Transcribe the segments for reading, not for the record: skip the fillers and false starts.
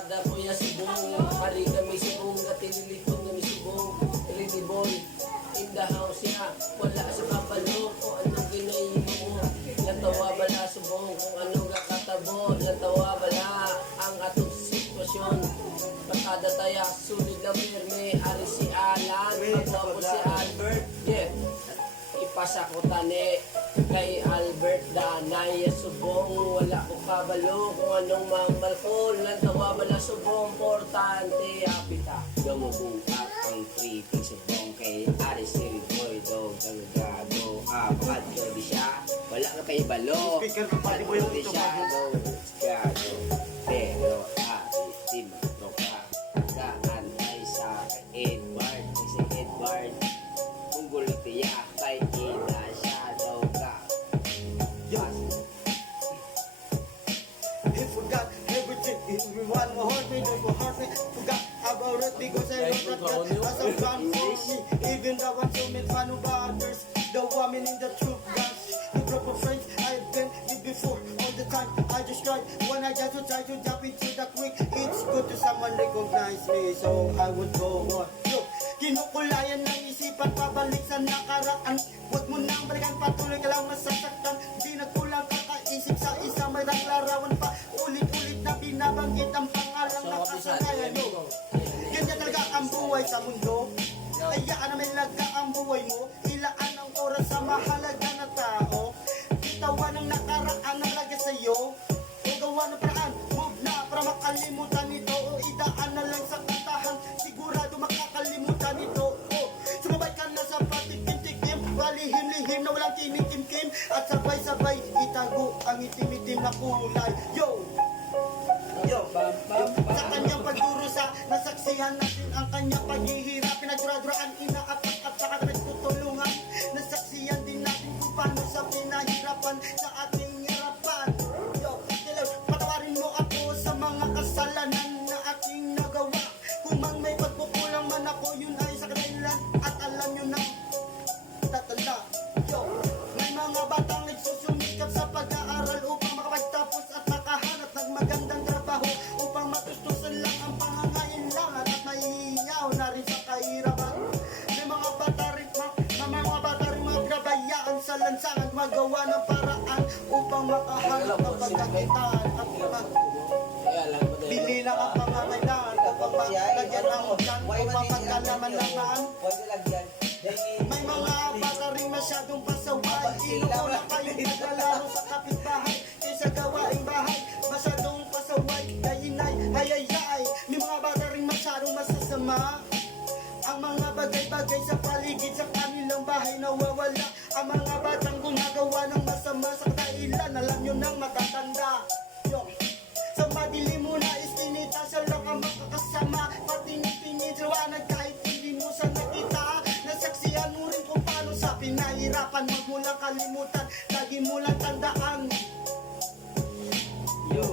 Kada kuya subong, pari kami subong, katililipon kami subong, rinibon, in the house ya, wala sa kapalo, kung anong ginayin mo, natawa bala subong, kung anong kakatabo, natawa bala, ang atong sitwasyon, pagkada taya, sulit na pirme, ari si Alan, pagwapo si Albert, yeah, ipasa ko tani, kay Albert Danay subong, wala ko kabalo kung anong mamal ko, lantawa bala subong, importante apita. Gumubuhat ang tripping subong kay Aris Silboy daw galgado. Bakit gabi siya? Wala ka kay balo. Speaker pa pati mo yung Hindi siya daw gado. Pero Aris di magtropa. Saan ay sa Edward? Kasi Edward kung gulo tiyak kay Ina siya daw ka. He forgot everything. Everyone will hurt me, don't go hurt me. Forgot about it because I know that God has a plan for me. Even the ones who make fun of others, the woman in the truth, God. The proper friends I've been with before. All the time I just try when I just try to jump into the quick. It's good to someone recognize me, so I would go on. Yo, kinukulayan ng isipan, pabalik sa nakaraan. Huwag mo nang balikan, patuloy ka lang masasaktan. Di nagkulang kakaisip sa isang may larawan pa. Ulit-ulit na binabanggit ang pangalan na kasanayan mo. Ganyan talaga ang buhay sa mundo. Hayaan na may laga ang buhay mo. Ilaan ang oras sa mahalaga na tao. Bitawan ang nakaraan na laga sa'yo. O gawa ng paraan, move na para makalimutan nito. O idaan na lang sa kantahan, sigurado makakalimutan nito. O sumabay ka na sa patikim-tikim, palihim-lihim na walang kinikim-kim. At sabay-sabay itago ang itim-itim na kulay. Yo! Yo! Sa kanyang pagdurusa, nasaksihan natin ang kanyang paghihirap. Pinagdura-duraan, inaatak at saka nagtutulungan. Nasaksihan din natin kung paano sa pinahirapan sa ating hirapan. Yo! Patawarin mo ako sa mga kasalanan na aking nagawa. Kung man may pagkukulang man ako, yun ay sa kanilan. At alam nyo na tatanda. Yo! May mga batang nagsusumikap sa pag-aaral upang makapagtapos at makahanap ng magandang trabaho upang matustusan lang ang pangangailangan at nahihiyaw na rin sa kahirapan. May mga bata rin mga grabayaan sa lansangan magawa ng paraan upang makahanap ng pagkakitaan at bili lang ang pangangailangan upang malagyan ang ugan upang magkalaman-laman. May mga bata rin masyadong pasaway. Inuuna kayo naglalaro sa kapitbahay kaysa gawaing bahay. Masyadong pasaway, dayinay, hayayay. May mga bata rin masyadong masasama. Ang mga bagay-bagay sa paligid sa kanilang bahay nawawala. Ang mga batang gumagawa ng masama sa kailan, alam nyo nang matatanda. Yo. Sa madilim mo na istinita, siya lang ang makakasama. Patingin-tingin silawanag kahit hindi mo sa nakita. Nasaksihan mo rin kung paano sa pinahirapan. Huwag mo lang kalimutan, lagi mo lang tandaan. Yo.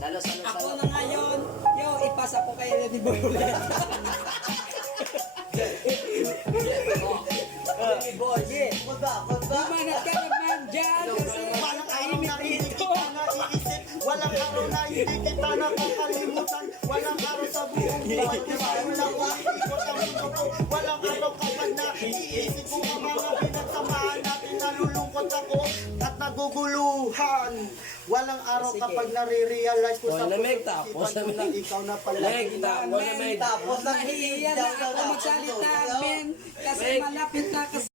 Salo. Ako na ngayon, yo, ipasa ko kay Lady Boy ulit. Boy, Umanat ka naman dyan kasi Walang araw na hindi kita naiisip. Walang araw na hindi kita nakakalimutan. Walang araw sa buong buhay na umiikot ang mundo ko. Walang araw kapag naiisip ko ang mga pinagsamahan natin. Nalulungkot ako at naguguluhan. Walang araw kapag nare-realize ko sa tapos ko na ikaw na pala. tapos nahihiyan na ako magsalita, men, kasi malapit na kasi